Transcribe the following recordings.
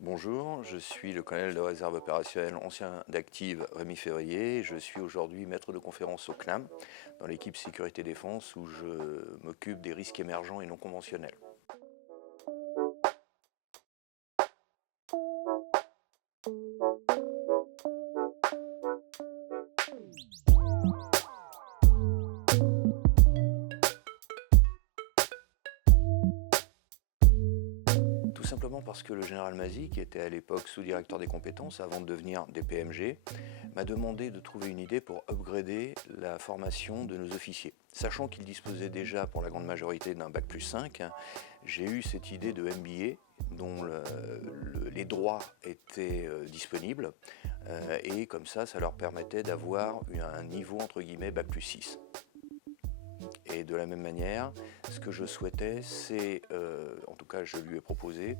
Bonjour, je suis le colonel de réserve opérationnelle ancien d'Active Rémi Février. Je suis aujourd'hui maître de conférence au CNAM, dans l'équipe Sécurité Défense, où je m'occupe des risques émergents et non conventionnels. Tout simplement parce que le général Mazy, qui était à l'époque sous-directeur des compétences avant de devenir DPMG, m'a demandé de trouver une idée pour upgrader la formation de nos officiers. Sachant qu'il disposait déjà pour la grande majorité d'un bac+5, j'ai eu cette idée de MBA dont les droits étaient disponibles et comme ça leur permettait d'avoir un niveau entre guillemets bac+6. Et de la même manière, ce que je souhaitais, c'est, en tout cas je lui ai proposé,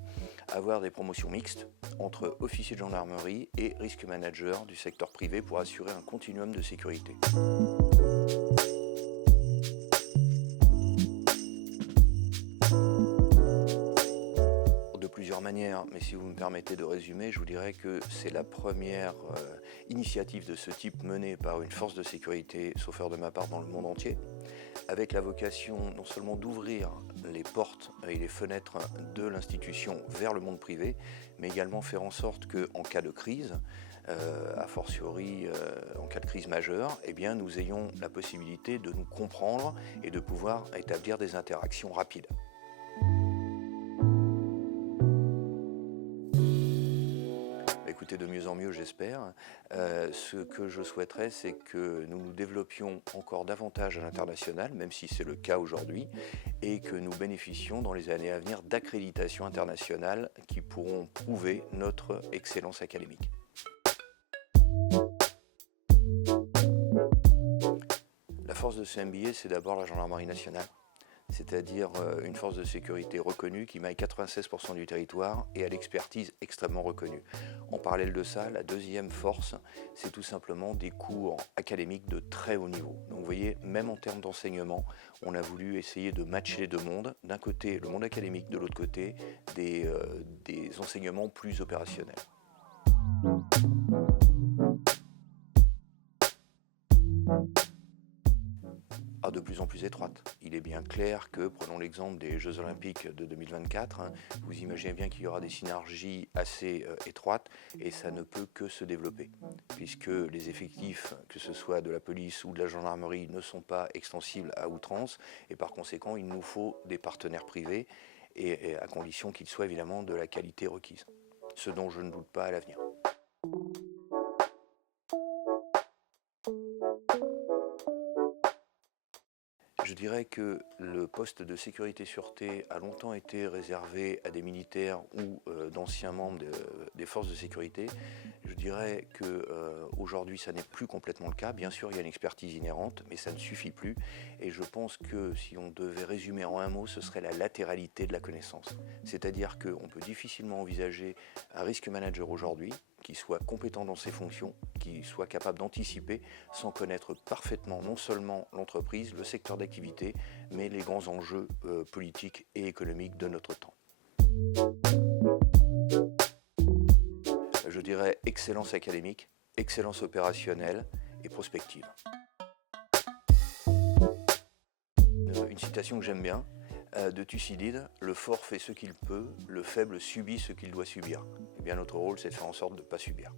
avoir des promotions mixtes entre officier de gendarmerie et risque manager du secteur privé pour assurer un continuum de sécurité. De plusieurs manières, mais si vous me permettez de résumer, je vous dirais que c'est la première initiative de ce type menée par une force de sécurité, sauf erreur de ma part, dans le monde entier, avec la vocation non seulement d'ouvrir les portes et les fenêtres de l'institution vers le monde privé, mais également faire en sorte qu'en cas de crise, a fortiori en cas de crise majeure, eh bien, nous ayons la possibilité de nous comprendre et de pouvoir établir des interactions rapides. Écoutez, de mieux en mieux, j'espère. Ce que je souhaiterais, c'est que nous nous développions encore davantage à l'international, même si c'est le cas aujourd'hui, et que nous bénéficions dans les années à venir d'accréditations internationales qui pourront prouver notre excellence académique. La force de ce MBA, c'est d'abord la gendarmerie nationale, c'est-à-dire une force de sécurité reconnue qui maille 96% du territoire et à l'expertise extrêmement reconnue. En parallèle de ça, la deuxième force, c'est tout simplement des cours académiques de très haut niveau. Donc vous voyez, même en termes d'enseignement, on a voulu essayer de matcher les deux mondes. D'un côté, le monde académique, de l'autre côté, des enseignements plus opérationnels. De plus en plus étroite. Il est bien clair que, prenons l'exemple des Jeux Olympiques de 2024, vous imaginez bien qu'il y aura des synergies assez étroites et ça ne peut que se développer, puisque les effectifs, que ce soit de la police ou de la gendarmerie, ne sont pas extensibles à outrance et par conséquent, il nous faut des partenaires privés et à condition qu'ils soient évidemment de la qualité requise, ce dont je ne doute pas à l'avenir. Je dirais que le poste de sécurité-sûreté a longtemps été réservé à des militaires ou d'anciens membres des forces de sécurité. Je dirais qu'aujourd'hui, ça n'est plus complètement le cas. Bien sûr, il y a une expertise inhérente, mais ça ne suffit plus. Et je pense que si on devait résumer en un mot, ce serait la latéralité de la connaissance. C'est-à-dire qu'on peut difficilement envisager un risque manager aujourd'hui qui soit compétent dans ses fonctions, qui soit capable d'anticiper sans connaître parfaitement non seulement l'entreprise, le secteur d'activité, mais les grands enjeux politiques et économiques de notre temps. Je dirais excellence académique, excellence opérationnelle et prospective. Une citation que j'aime bien, de Thucydide, le fort fait ce qu'il peut, le faible subit ce qu'il doit subir. Eh bien, notre rôle, c'est de faire en sorte de ne pas subir.